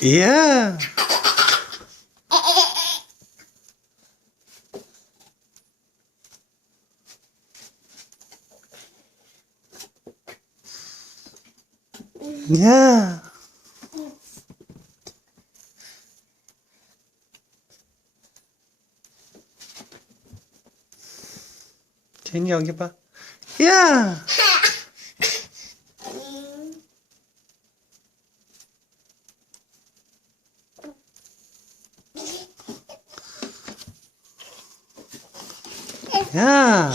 이야. 야. 제니 여기 봐. 야. Yeah.